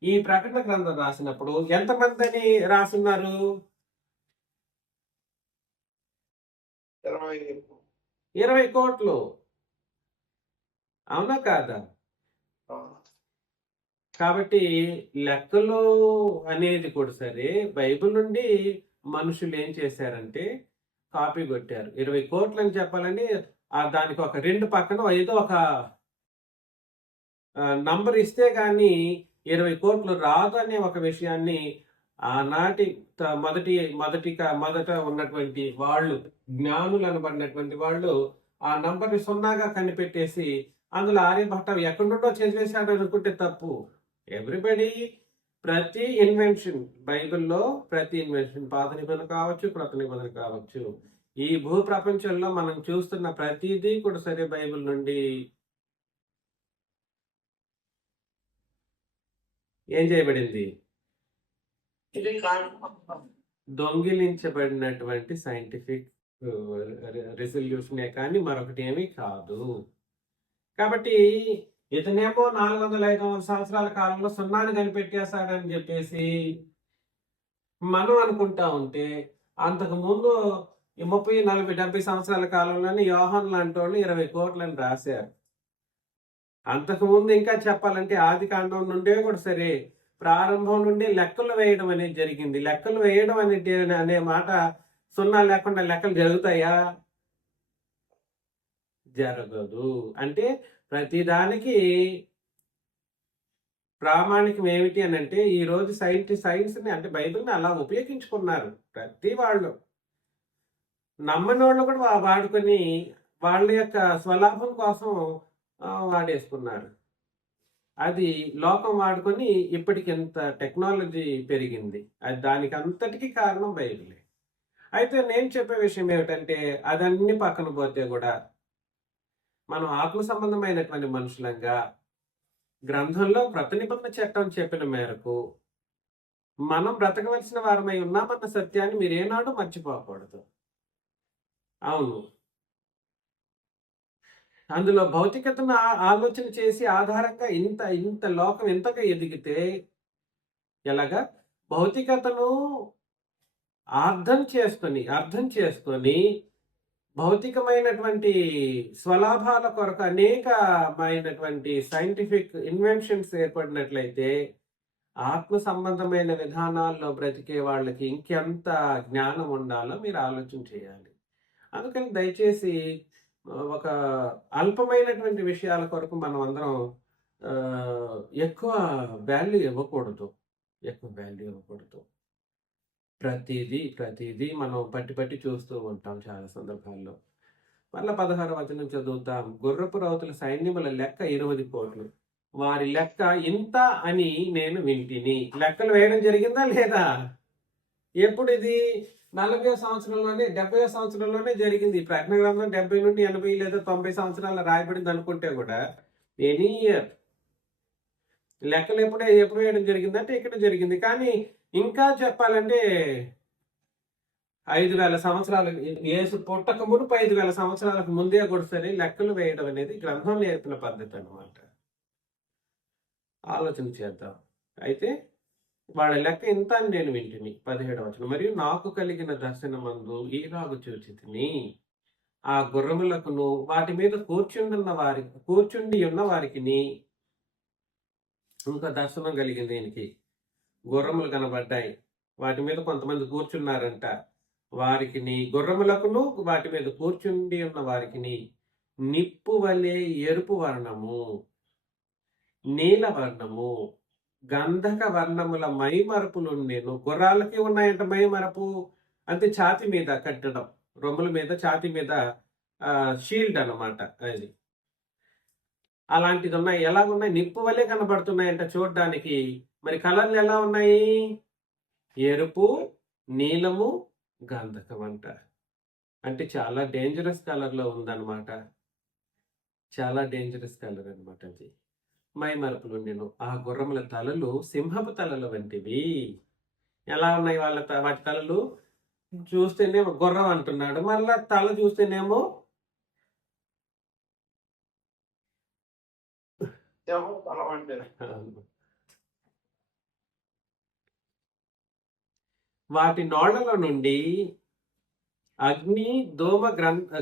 ఈ ప్రకటన గ్రంథం రాసినప్పుడు ఎంతమంది అని రాసున్నారు? 20 కోట్లు. అవునా కాదా? కాబట్టి లెక్కలు అనేది కూడా సరే, బైబిల్ నుండి మనుషులు ఏం చేశారంటే కాపీ కొట్టారు. 20 కోట్లు అని చెప్పాలని దానికి ఒక 2 పక్కన ఏదో ఒక నంబర్ ఇస్తే గాని 20 కోట్లు రాదు అనే ఒక విషయాన్ని ఆనాటి మొదట ఉన్నటువంటి వాళ్ళు, జ్ఞానులు అనబడినటువంటి వాళ్ళు ఆ నంబర్ని సున్నాగా కనిపెట్టేసి అందులో ఆర్యభట్ట ఎక్కడి నుండో చేసేసాడు అనుకుంటే తప్పు. ఎవ్రీబడి, ప్రతి ఇన్వెన్షన్ బైబిల్లో, ప్రతి ఇన్వెన్షన్ పాత నిబంధన కావచ్చు, కొత్త నిబంధన కావచ్చు, ఈ భూ ప్రపంచంలో మనం చూస్తున్న ప్రతిదీ కూడా సరే బైబిల్ నుండి ఏం చేయబడింది? దొంగిలించబడినటువంటి సైంటిఫిక్ రిజల్యూషనే కానీ మరొకటి ఏమీ కాదు. కాబట్టి ఇతనేమో 400-500 సంవత్సరాల కాలంలో సున్నాని కనిపెట్టేశాడని చెప్పేసి మనం అనుకుంటా ఉంటే, అంతకు ముందు ఈ 30, 40, 70 సంవత్సరాల కాలంలోనే యోహాన్ లాంటి వాళ్ళు 20 కోట్లని రాశారు. అంతకుముందు ఇంకా చెప్పాలంటే ఆది కాండం నుండే కూడా సరే, ప్రారంభం నుండి లెక్కలు వేయడం అనేది జరిగింది. లెక్కలు వేయడం అనే మాట సున్నా లేకుండా లెక్కలు జరుగుతాయా? జరగదు. అంటే ప్రతిదానికి ప్రామాణికం ఏమిటి అని అంటే, ఈ రోజు సైన్స్ని అంటే బైబిల్ని అలా ఉపయోగించుకున్నారు ప్రతి వాళ్ళు. నమ్మని వాళ్ళు కూడా వాడుకొని వాళ్ళ యొక్క స్వలాభం కోసం వాడేసుకున్నారు. అది లోకం వాడుకొని ఇప్పటికి ఎంత టెక్నాలజీ పెరిగింది. అది దానికి అంతటికీ కారణం బైబిలే. అయితే నేను చెప్పే విషయం ఏమిటంటే, అదన్నీ పక్కన పోతే కూడా మనం ఆత్మ సంబంధమైనటువంటి మనుషులంగా గ్రంథంలో క్రొత్త నిబంధన చట్టం చెప్పిన మేరకు మనం బ్రతకవలసిన వారమై ఉన్నామన్న సత్యాన్ని మీరు ఏనాడు మర్చిపోకూడదు. అవును, అందులో భౌతికతను ఆలోచన చేసి ఆధారంగా ఇంత లోకం ఎంతగా ఎదిగితే ఎలాగా భౌతికతను అర్థం చేసుకొని భౌతికమైనటువంటి స్వలాభాల కొరకు అనేకమైనటువంటి సైంటిఫిక్ ఇన్వెన్షన్స్ ఏర్పడినట్లయితే ఆత్మ సంబంధమైన విధానాల్లో బ్రతికే వాళ్ళకి ఇంకెంత జ్ఞానం ఉండాలో మీరు ఆలోచన చేయాలి. అందుకని దయచేసి ఒక అల్పమైనటువంటి విషయాల కొరకు మనం అందరం ఎక్కువ వాల్యూ ఇవ్వకూడదు. ప్రతిదీ మనం పట్టి చూస్తూ ఉంటాం చాలా సందర్భాల్లో. మళ్ళా 16వ వచనం చదువుతాం. గుర్రపు రౌతుల సైన్యముల లెక్క 20 కోట్లు, వారి లెక్క ఇంత అని నేను వింటిని. లెక్కలు వేయడం జరిగిందా లేదా? ఎప్పుడు ఇది? 40వ సంవత్సరంలోనే 70వ సంవత్సరంలోనే జరిగింది. ప్రకటన గ్రంథం 70 నుండి 80 లేదా 90 సంవత్సరాల రాయబడింది అనుకుంటే కూడా ఎనీ ఇయర్ లెక్కలు ఎప్పుడు వేయడం జరిగిందంటే ఇక్కడ జరిగింది. కానీ ఇంకా చెప్పాలంటే 5,000 సంవత్సరాలు, యేసు పుట్టక మునుపు 5,000 సంవత్సరాలకు ముందే కూడా సరే లెక్కలు వేయడం అనేది గ్రంథం నేర్పిన పద్ధతి అన్నమాట. ఆలోచన చేద్దాం. అయితే వాళ్ళ లెక్క ఇంత అని నేను వింటిని. 17వ వచనం. మరియు నాకు కలిగిన దర్శనమందు ఈలాగు చూచితిని, ఆ గుర్రములకును వాటి మీద కూర్చుండి ఉన్న వారికిని. ఇంకా దర్శనం కలిగింది దీనికి. గుర్రములు కనబడ్డాయి, వాటి మీద కొంతమంది కూర్చున్నారంట. వారికిని, గుర్రములకును వాటి మీద కూర్చుండి ఉన్న వారికిని నిప్పు వలె ఎరుపు వర్ణము, నీల వర్ణము, గంధక వర్ణముల మైమరపులుండెను. గుర్రాలకి ఉన్నాయంట మైమరపు. అంటే ఛాతి మీద కట్టడం, రొమ్ముల మీద ఛాతి మీద షీల్డ్ అన్నమాట. అది అలాంటిది ఉన్నాయి. ఎలాగున్నాయి? నిప్పు వలె కనబడుతున్నాయంట చూడడానికి. మరి కలర్లు ఎలా ఉన్నాయి? ఎరుపు, నీలము, గంధకం అంట. అంటే చాలా డేంజరస్ కలర్లో ఉందన్నమాట. చాలా డేంజరస్ కలర్ అనమాట అది. మైమరపులు ఉండెను. ఆ గుర్రముల తలలు సింహపు తలల వంటివి. ఎలా ఉన్నాయి వాటి తలలు? చూస్తేనేమో గుర్రం అంటున్నాడు, మళ్ళా తల చూస్తేనేమో వాటి నోళ్లలో నుండి అగ్ని, దోమ,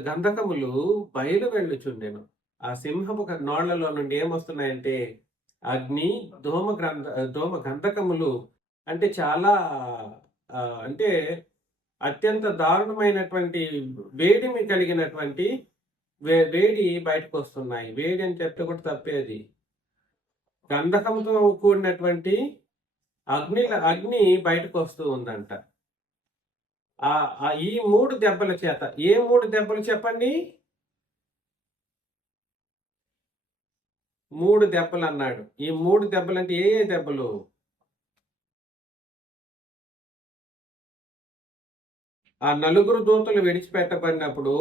గంధకములు బయలు వెళ్ళుచుండెను. ఆ సింహపు నోళ్లలో నుండి ఏమొస్తున్నాయంటే అగ్ని, దోమ, గంధకములు. అంటే చాలా అంటే అత్యంత దారుణమైనటువంటి వేడిమి కలిగినటువంటి వేడి బయటకు వస్తున్నాయి. వేడి అని చెప్తే కూడా తప్పేది. గంధకంతో కూడినటువంటి అగ్ని బయటకు వస్తూ ఉందంట. ఈ 3 దెబ్బల చేత. ఏ 3 దెబ్బలు చెప్పండి? 3 దెబ్బలు అన్నాడు. ఈ 3 దెబ్బలు అంటే ఏ దెబ్బలు? ఆ 4 దూతలు విడిచిపెట్టబడినప్పుడు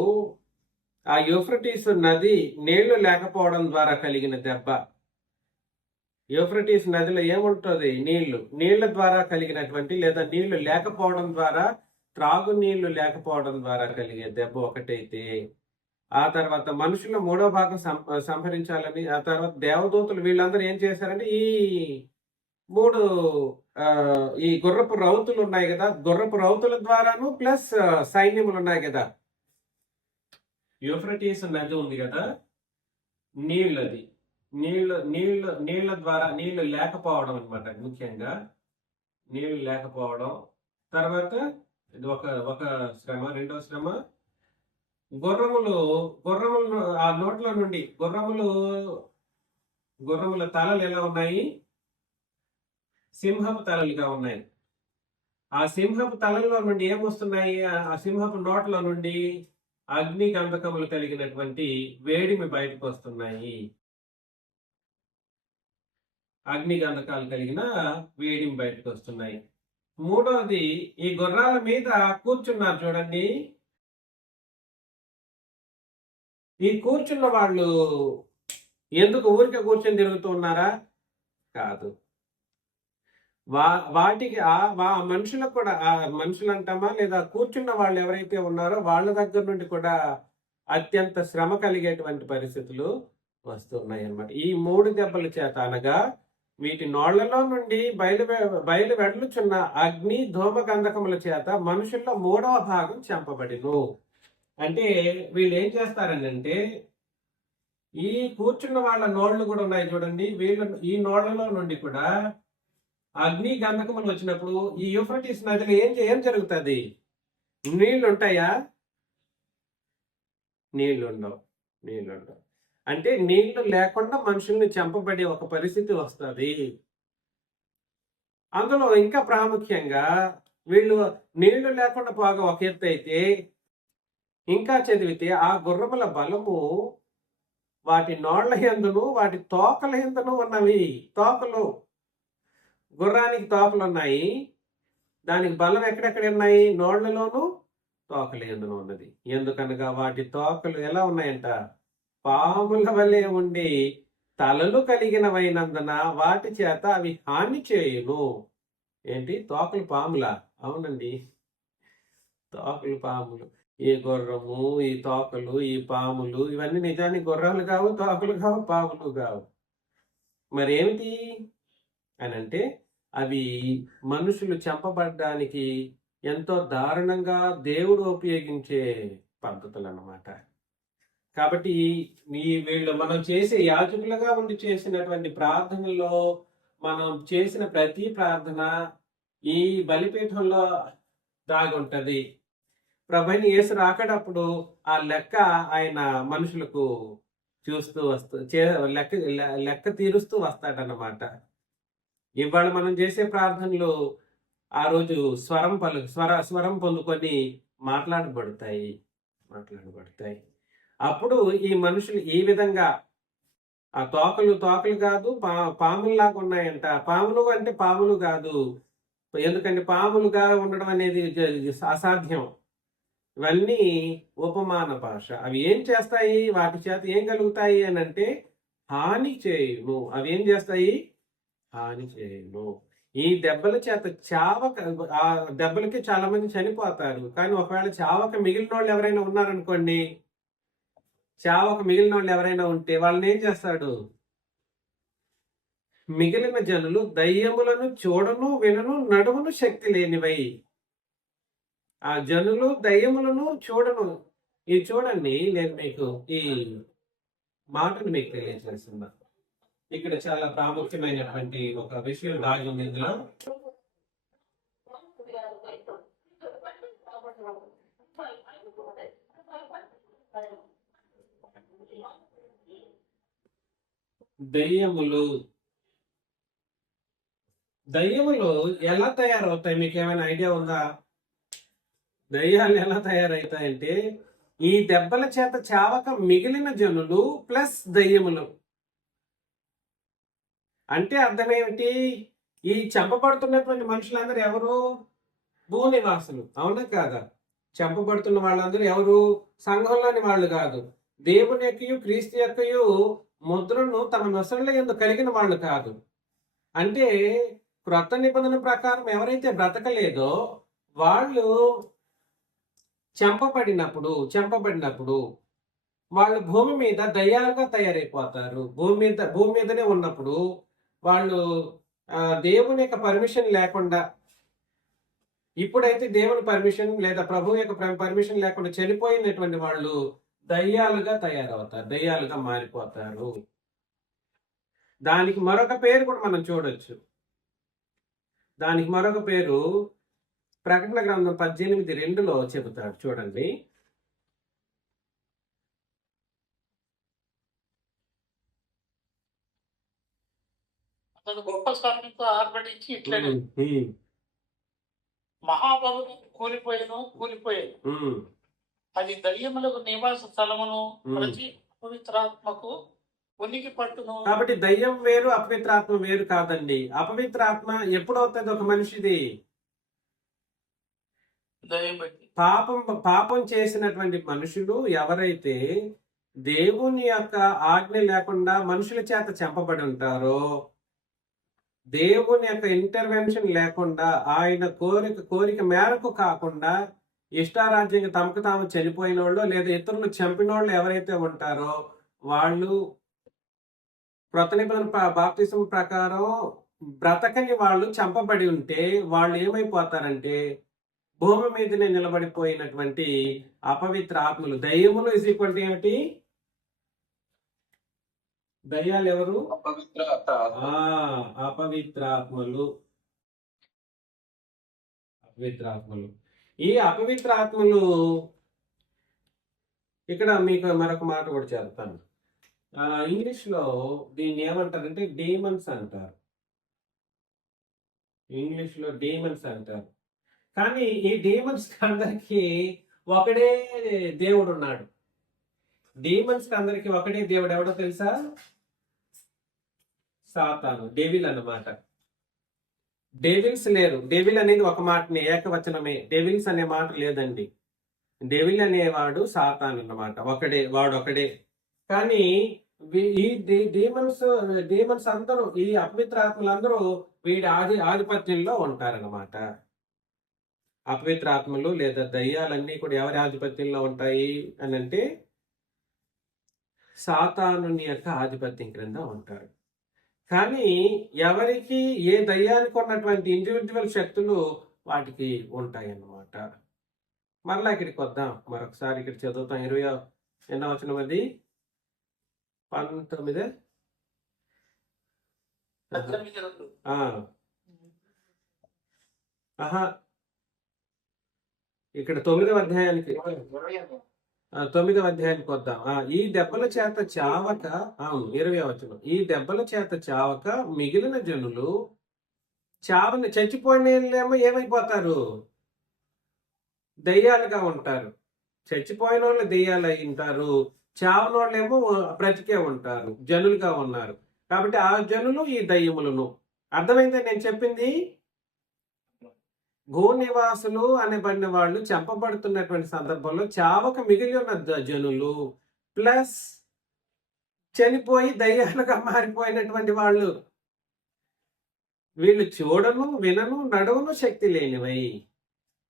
ఆ యూఫ్రటీస్ నది నీళ్లు లేకపోవడం ద్వారా కలిగిన దెబ్బ. యూఫ్రటీస్ నదిలో ఏముంటుంది? నీళ్ల ద్వారా కలిగినటువంటి, లేదా నీళ్లు లేకపోవడం ద్వారా, త్రాగునీళ్లు లేకపోవడం ద్వారా కలిగే దెబ్బ ఒకటైతే, ఆ తర్వాత మనుషుల 3వ భాగం సంహరించాలని, ఆ తర్వాత దేవదూతలు వీళ్ళందరూ ఏం చేశారంటే ఈ మూడు ఆ, ఈ గుర్రపు రౌతులు ఉన్నాయి కదా, గుర్రపు రౌతుల ద్వారాను ప్లస్ సైన్యములు ఉన్నాయి కదా. యూఫ్రటీస్ నది ఉంది కదా, నీళ్ళది, నీళ్ళ ద్వారా నీళ్లు లేకపోవడం అన్నమాట. ముఖ్యంగా నీళ్లు లేకపోవడం. తర్వాత ఇది ఒక ఒక శ్రమ. రెండవ శ్రమ, గుర్రములు ఆ నోట్లో నుండి గుర్రముల తలలు ఎలా ఉన్నాయి? సింహపు తలలుగా ఉన్నాయి. ఆ సింహపు తలల్లో నుండి ఏమొస్తున్నాయి? ఆ సింహపు నోట్ల నుండి అగ్ని గంధకములు కలిగినటువంటి వేడిమి బయటకు వస్తున్నాయి. అగ్ని గంధకాలు కలిగిన వేడిమి బయటకు వస్తున్నాయి. మూడవది, ఈ గుర్రాల మీద కూర్చున్నారు చూడండి. ఈ కూర్చున్న వాళ్ళు ఎందుకు ఊరికే కూర్చొని తిరుగుతూ ఉన్నారా? కాదు. వాటికి ఆ మనుషులకు కూడా, ఆ మనుషులు అంటామా లేదా కూర్చున్న వాళ్ళు ఎవరైతే ఉన్నారో వాళ్ళ దగ్గర నుండి కూడా అత్యంత శ్రమ కలిగేటువంటి పరిస్థితులు వస్తున్నాయి అన్నమాట. ఈ 3 దెబ్బల చేత, అనగా వీటి నోళ్లలో నుండి బయలు వెడలుచున్న అగ్ని ధూమ గంధకముల చేత మనుషుల్లో 3వ భాగం చంపబడిను. అంటే వీళ్ళు ఏం చేస్తారనంటే, ఈ కూర్చున్న వాళ్ళ నోళ్లు కూడా ఉన్నాయి చూడండి, ఈ నోళ్లలో నుండి కూడా అగ్ని గంధకములు వచ్చినప్పుడు ఈ యూఫ్రటీస్ నదిలో ఏం జరుగుతుంది? నీళ్లు ఉంటాయా? నీళ్లుండవు. అంటే నీళ్లు లేకుండా మనుషుల్ని చంపబడే ఒక పరిస్థితి వస్తుంది. అందులో ఇంకా ప్రాముఖ్యంగా వీళ్ళు నీళ్లు లేకుండా పోగా ఒక ఎత్తు అయితే, ఇంకా చదివితే ఆ గుర్రముల బలము వాటి నోళ్ల యందును వాటి తోకల యందును ఉన్నవి. తోకలు, గుర్రానికి తోకలు ఉన్నాయి, దానికి బలం ఎక్కడెక్కడ ఉన్నాయి? నోళ్లలోను తోకల యందును ఉన్నది. ఎందుకనగా వాటి తోకలు ఎలా ఉన్నాయంట? పాముల వలె ఉండి తలలు కలిగినవైనందున వాటి చేత అవి హాని చేయును. ఏంటి? తోకలు పాములా? అవునండి, తోకలు పాములు. ఈ గుర్రము, ఈ తోకలు, ఈ పాములు ఇవన్నీ నిజానికి గుర్రాలు కావు, తోకలు కావు, పాములు కావు. మరి ఏమిటి అని అంటే, అవి మనుషులు చంపబడడానికి ఎంతో దారుణంగా దేవుడు ఉపయోగించే పద్ధతులు అన్నమాట. కాబట్టి వీళ్ళు మనం చేసే యాజకులుగా ఉండి చేసినటువంటి ప్రార్థనలో మనం చేసిన ప్రతి ప్రార్థన ఈ బలిపీఠంలో దాగి ఉంటది. ప్రభువైన యేసు రాకడప్పుడు ఆ లెక్క ఆయన మనుషులకు చూస్తూ లెక్క తీరుస్తూ వస్తాడన్నమాట. ఇవాళ మనం చేసే ప్రార్థనలు ఆ రోజు స్వరం పొందుకొని మాట్లాడబడతాయి. అప్పుడు ఈ మనుషులు ఈ విధంగా ఆ తోకలు కాదు, పాముల్లాగా ఉన్నాయంట. పాములు అంటే పాములు కాదు, ఎందుకంటే పాములుగా ఉండడం అనేది అసాధ్యం. ఇవన్నీ ఉపమాన భాష. అవి ఏం చేస్తాయి? వాటి చేత ఏం కలుగుతాయి అని అంటే హాని చేయును. అవి ఏం చేస్తాయి? హాని చేయును. ఈ దెబ్బల చేత ఆ దెబ్బలకి చాలా మంది చనిపోతారు. కానీ ఒకవేళ చావక మిగిలిన వాళ్ళు ఎవరైనా ఉన్నారనుకోండి, ఉంటే వాళ్ళని ఏం చేస్తాడు? మిగిలిన జనులు దయ్యములను చూడను వినను నడుమును శక్తి లేనివై. ఆ జనులు దయ్యములను చూడను. ఇది చూడండి, నేను మీకు ఈ మాటను మీకు తెలియజేస్తున్నా. ఇక్కడ చాలా ప్రాముఖ్యమైనటువంటి ఒక విషయం దాగి ఉంది ఇందులో. దయ్యములు ఎలా తయారవుతాయి? మీకు ఏమైనా ఐడియా ఉందా? దయ్యాలు ఎలా తయారవుతాయంటే, ఈ దెబ్బల చేత చావక మిగిలిన జనులు ప్లస్ దయ్యములు. అంటే అర్థమేమిటి? ఈ చంపబడుతున్నటువంటి మనుషులందరూ ఎవరు? భూనివాసులు. అవునా కాదా? చంపబడుతున్న వాళ్ళందరూ ఎవరు? సంఘంలోని వాళ్ళు కాదు. దేవుని యొక్కయు క్రీస్తు యొక్కయు ముద్రను తమ నొసళ్ళ యందు కలిగిన వాళ్ళు కాదు. అంటే క్రొత్త నిబంధన ప్రకారం ఎవరైతే బ్రతకలేదో వాళ్ళు చంపబడినప్పుడు వాళ్ళు భూమి మీద దయ్యాలుగా తయారైపోతారు. భూమి మీదనే ఉన్నప్పుడు వాళ్ళు దేవుని యొక్క పర్మిషన్ లేకుండా, ఇప్పుడైతే దేవుని పర్మిషన్ లేదా ప్రభు యొక్క పర్మిషన్ లేకుండా చనిపోయినటువంటి వాళ్ళు దయ్యాలుగా తయారవుతారు, దయ్యాలుగా మారిపోతారు. దానికి మరొక పేరు కూడా మనం చూడొచ్చు. దానికి మరొక పేరు ప్రకటన గ్రంథం 18:2లో చెబుతాడు, చూడండి. అతడు గొప్ప స్వామితో ఆర్భటించి ఇట్లనే ఉమ్, మహాభవనం కూలిపోయాను. అది దయ్యములకు నివాస స్థలమును ప్రతి పవిత్రాత్మకు ఉనికి పట్టును. కాబట్టి దయ్యం వేరు, అపవిత్రాత్మ వేరు కాదండి. అపవిత్రాత్మ ఎప్పుడవుతుంది ఒక మనిషిది? దయ్యం బట్టి పాపం చేసినటువంటి మనుషులు ఎవరైతే దేవుని యొక్క ఆజ్ఞ లేకుండా మనుషుల చేత చంపబడి ఉంటారో, దేవుని యొక్క ఇంటర్వెన్షన్ లేకుండా, ఆయన కోరిక మేరకు కాకుండా ఇష్టారాజ్యంగా తమకు తాము చనిపోయిన వాళ్ళు లేదా ఇతరులు చంపిన వాళ్ళు ఎవరైతే ఉంటారో వాళ్ళు క్రొత్త నిబంధన బాప్తిసం ప్రకారం బ్రతకని వాళ్ళు చంపబడి ఉంటే వాళ్ళు ఏమైపోతారంటే భూమి మీదనే నిలబడిపోయినటువంటి అపవిత్ర ఆత్మలు. దయ్యములు ఇస్ ఈక్వల్ టు ఏమిటి? దయ్యాలు ఎవరు? అపవిత్రాత్మలు. ఈ అపవిత్రాత్మలు, ఇక్కడ మీకు మరొక మాట కూడా చెప్తాను. ఇంగ్లీష్ లో దీన్ని ఏమంటారంటే డీమన్స్ అంటారు. ఇంగ్లీష్ లో డీమన్స్ అంటారు. కానీ ఈ డీమన్స్ అందరికి ఒకడే దేవుడు ఉన్నాడు. డీమన్స్ అందరికి ఒకటే దేవుడు. ఎవడో తెలుసా? సాతాను, డెవిల్ అన్నమాట. డెవిల్స్ లేరు. డెవిల్ అనేది ఒక మాటనే, ఏకవచనమే. డెవిల్స్ అనే మాట లేదండి. డెవిల్ అనేవాడు సాతాను అన్నమాట. వాడు ఒకడే. కానీ ఈ డీమన్స్ అందరూ, ఈ అపవిత్రాత్మలందరూ వీడి ఆధిపత్యంలో ఉంటారన్నమాట. అపవిత్రాత్మలు లేదా దయ్యాలన్నీ కూడా ఎవరి ఆధిపత్యంలో ఉంటాయి అని అంటే సాతానుని యొక్క ఆధిపత్యం క్రింద ఉంటారు. కానీ ఎవరికి ఏ దయ్యానికి ఉన్నటువంటి ఇండివిజువల్ శక్తులు వాటికి ఉంటాయి అన్నమాట. మరలా ఇక్కడికి వద్దాం, మరొకసారి ఇక్కడ చదువుతాం. 20వ వచనం, అది 19. ఇక్కడ 9వ అధ్యాయానికి 9వ అధ్యాయానికి వద్దాం. ఈ దెబ్బల చేత చావక, 20వ వచనం, ఈ దెబ్బల చేత చావక మిగిలిన జనులు చచ్చిపోయిన ఏమైపోతారు? దయ్యాలుగా ఉంటారు. చచ్చిపోయిన వాళ్ళు దెయ్యాలు అయి ఉంటారు, చావని వాళ్ళేమో బ్రతికే ఉంటారు, జనులుగా ఉన్నారు. కాబట్టి ఆ జనులు ఈ దయ్యములను. అర్థమైందే నేను చెప్పింది? భూనివాసులు అనబడిన వాళ్ళు చంపబడుతున్నటువంటి సందర్భంలో చావక మిగిలి ఉన్న జనులు ప్లస్ చనిపోయి దయ్యాలుగా మారిపోయినటువంటి వాళ్ళు. వీళ్ళు చూడను, వినను, నడవను శక్తి లేనివై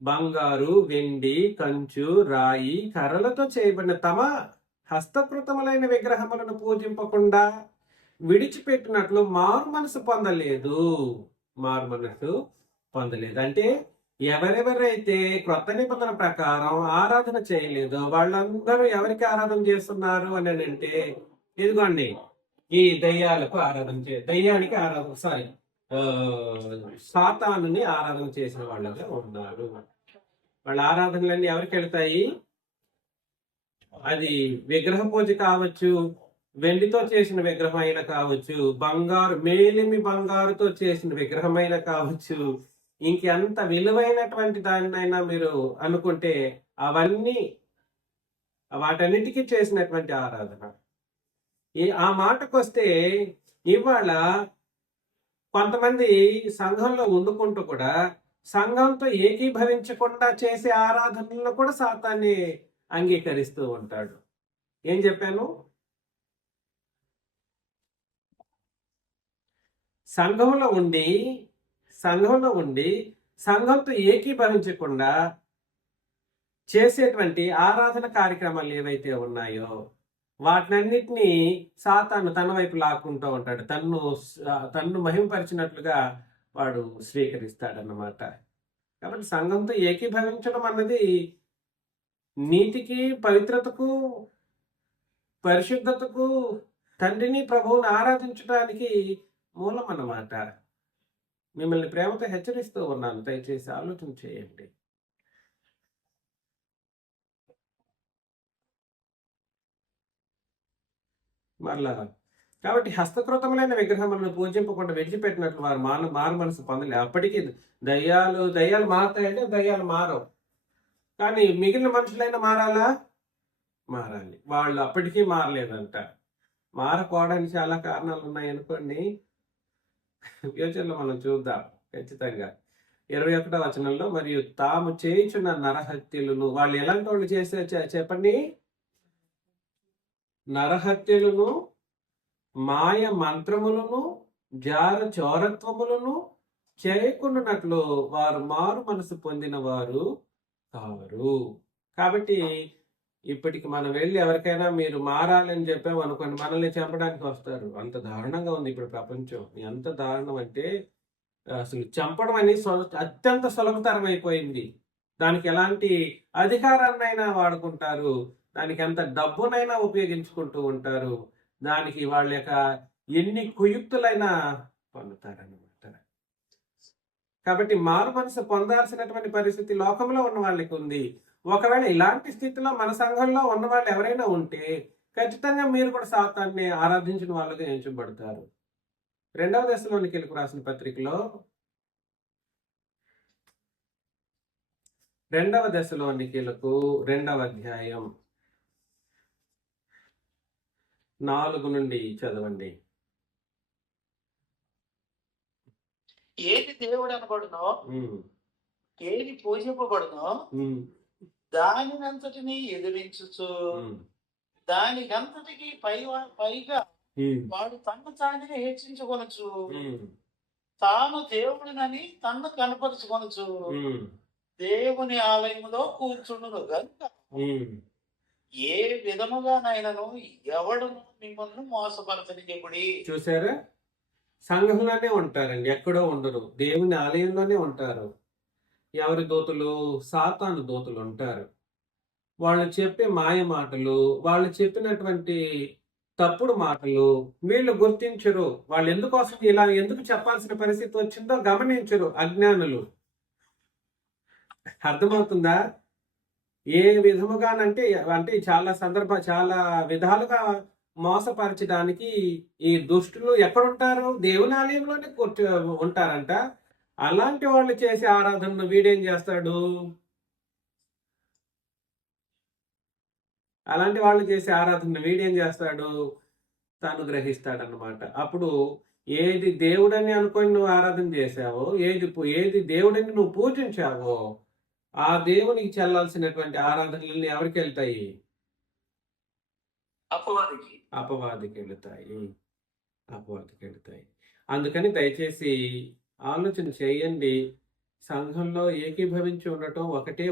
బంగారు, వెండి, కంచు, రాయి, కర్రలతో చేయబడిన తమ హస్తకృతములైన విగ్రహములను పూజింపకుండా విడిచిపెట్టినట్లు మారు మనసు పొందలేదు. అంటే ఎవరెవరైతే క్రొత్త నిబంధన ప్రకారం ఆరాధన చేయలేదో వాళ్ళందరూ ఎవరికి ఆరాధన చేస్తున్నారు అని అంటే, ఇదిగోండి ఈ దయ్యానికి ఆరాధన సాతానుని ఆరాధన చేసిన వాళ్ళగా ఉన్నారు. వాళ్ళ ఆరాధనలన్నీ ఎవరికి వెళ్తాయి? అది విగ్రహ పూజ కావచ్చు, వెండితో చేసిన విగ్రహమైన కావచ్చు, మేలిమి బంగారుతో చేసిన విగ్రహమైన కావచ్చు, ఇంకెంత విలువైనటువంటి దానినైనా మీరు అనుకుంటే వాటన్నిటికీ చేసినటువంటి ఆరాధన. ఆ మాటకొస్తే ఇవాళ కొంతమంది సంఘంలో ఉండుకుంటూ కూడా సంఘంతో ఏకీభవించకుండా చేసే ఆరాధనలను కూడా సాతాన్ని అంగీకరిస్తూ ఉంటాడు. ఏం చెప్పాను? సంఘంలో ఉండి సంఘంతో ఏకీభవించకుండా చేసేటువంటి ఆరాధన కార్యక్రమాలు ఏవైతే ఉన్నాయో వాటినన్నిటినీ సాతాను తన వైపు లాక్కుంటూ ఉంటాడు. తన్ను మహిమపరిచినట్లుగా వాడు స్వీకరిస్తాడన్నమాట. కాబట్టి సంఘంతో ఏకీభవించడం అన్నది నీతికి, పవిత్రతకు, పరిశుద్ధతకు, తండ్రిని ప్రభువుని ఆరాధించడానికి మూలం అన్నమాట. మిమ్మల్ని ప్రేమతో హెచ్చరిస్తూ ఉన్నాను, దయచేసి ఆలోచన చేయండి. మరలా కాబట్టి హస్తకృతములైన విగ్రహములను పూజింపకుండా విడిచిపెట్టినట్లు వారు మారు మనసు పొందలే. అప్పటికి దయ్యాలు మారుతాయంటే దయ్యాలు మారవు, కానీ మిగిలిన మనుషులైనా మారాలా? మారాలి. వాళ్ళు అప్పటికీ మారలేదంట. మారకపోవడానికి చాలా కారణాలు ఉన్నాయి అనుకోండి, ఫ్యూచర్లో మనం చూద్దాం ఖచ్చితంగా. 21వ వచనంలో, మరియు తాము చేయుచున్న నరహత్యలను, వాళ్ళు ఎలాంటి వాళ్ళు చేసే చెప్పండి, నరహత్యలను, మాయ మంత్రములను, జార చోరత్వములను చేయకుండానట్లు వారు మారు మనసు పొందిన వారు కారు. కాబట్టి ఇప్పటికి మనం వెళ్ళి ఎవరికైనా మీరు మారాలని చెప్పాము అనుకోండి, మనల్ని చంపడానికి వస్తారు. అంత దారుణంగా ఉంది ఇప్పుడు ప్రపంచం. ఎంత దారుణం అంటే అసలు చంపడం అనేది అత్యంత సులభతరం అయిపోయింది. దానికి ఎలాంటి అధికారాన్నైనా వాడుకుంటారు, దానికి ఎంత డబ్బునైనా ఉపయోగించుకుంటూ ఉంటారు, దానికి వాళ్ళ యొక్క ఎన్ని కుయుక్తులైనా పొందుతారన్నమాట. కాబట్టి మారు మనసు పొందాల్సినటువంటి పరిస్థితి లోకంలో ఉన్న వాళ్ళకి ఉంది. ఒకవేళ ఇలాంటి స్థితిలో మన సంఘంలో ఉన్న వాళ్ళు ఎవరైనా ఉంటే ఖచ్చితంగా మీరు కూడా సాతాన్ని ఆరాధించిన వాళ్ళుగా ఎంచబడతారు. 2వ దశలోనికీలకు రాసిన పత్రికలో 2వ దశలోనికీలకు 2వ అధ్యాయం 4 నుండి చదవండి. ఏది దేవుడు అనబడునో, ఏది పూజింపబడునో దానినంతటిని ఎదిరించుచు దానికంతటికి పైగా వాడు తన్ను తానుగా హెచ్చించుకొనొచ్చు, తాను దేవుడినని తన్ను కనపరుచుకొనొచ్చు, దేవుని ఆలయములో కూర్చుండును గనుక ఏ విధముగానైనను ఎవడును మిమ్మల్ని మోసపరచని చెప్పుడి. చూసారా, సంఘంలోనే ఉంటారండి, ఎక్కడో ఉండరు, దేవుని ఆలయంలోనే ఉంటారు. ఎవరి దూతలు? సాతాను దూతలు ఉంటారు. వాళ్ళు చెప్పే మాయ మాటలు, వాళ్ళు చెప్పినటువంటి తప్పుడు మాటలు వీళ్ళు గుర్తించరు. వాళ్ళు ఎందుకు చెప్పాల్సిన పరిస్థితి వచ్చిందో గమనించరు, అజ్ఞానులు. అర్థమవుతుందా? ఏ విధముగానంటే అంటే చాలా విధాలుగా మోసపరచడానికి ఈ దుష్టులు ఎక్కడుంటారు? దేవుని ఆలయంలోనే ఉంటారంట. అలాంటి వాళ్ళు చేసే ఆరాధనను వీడేం చేస్తాడు? అలాంటి వాళ్ళు చేసే ఆరాధన వీడేం చేస్తాడు? తాను గ్రహిస్తాడన్నమాట. అప్పుడు ఏది దేవుడని అనుకొని నువ్వు ఆరాధన చేశావో, ఏది దేవుడని నువ్వు పూజించావో, ఆ దేవునికి చెల్లాల్సినటువంటి ఆరాధనలన్నీ ఎవరికి వెళ్తాయి? అపవాదికి వెళతాయి. అందుకని దయచేసి ఆలోచన చేయండి. సంఘంలో ఏకీభవించి ఉండటం,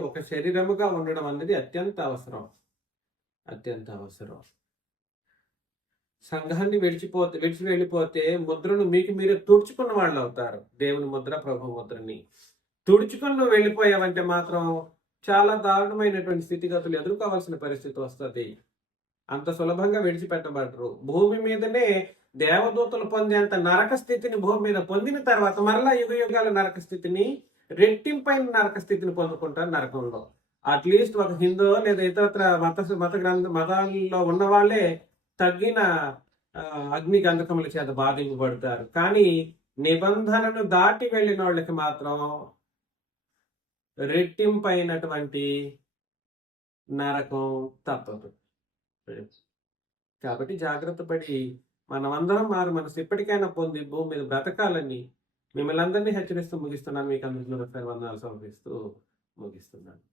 ఒక శరీరముగా ఉండడం అన్నది అత్యంత అవసరం. సంఘాన్ని విడిచి వెళ్ళిపోతే ముద్రను మీకు మీరు తుడుచుకున్న వాళ్ళు అవుతారు. దేవుని ముద్ర, ప్రభు ముద్రని తుడుచుకుని వెళ్ళిపోయావంటే మాత్రం చాలా దారుణమైనటువంటి స్థితిగతులు ఎదుర్కోవాల్సిన పరిస్థితి వస్తుంది. అంత సులభంగా విడిచిపెట్టబడరు. భూమి మీదనే దేవదూతలు పొందేంత నరక స్థితిని భూమి మీద పొందిన తర్వాత మరలా యుగాల నరక స్థితిని, రెట్టింపైన నరక స్థితిని పొందుకుంటారు నరకంలో. అట్లీస్ట్ ఒక హిందూ లేదా ఇతరత్ర మతాల్లో ఉన్న వాళ్ళే తగ్గిన అగ్ని గంధకముల చేత బాధింపబడతారు. కానీ నిబంధనను దాటి వెళ్ళిన వాళ్ళకి మాత్రం రెట్టింపైనటువంటి నరకం తప్పదు. కాబట్టి జాగ్రత్త పడి మనమందరం మారు మనసు ఇప్పటికైనా పొంది భూమి మీద బ్రతకాలని మిమ్మల్ని అందరినీ హెచ్చరిస్తూ ముగిస్తున్నాను. మీకు అందరికీ వందనాలు సమర్పిస్తూ ముగిస్తున్నాను.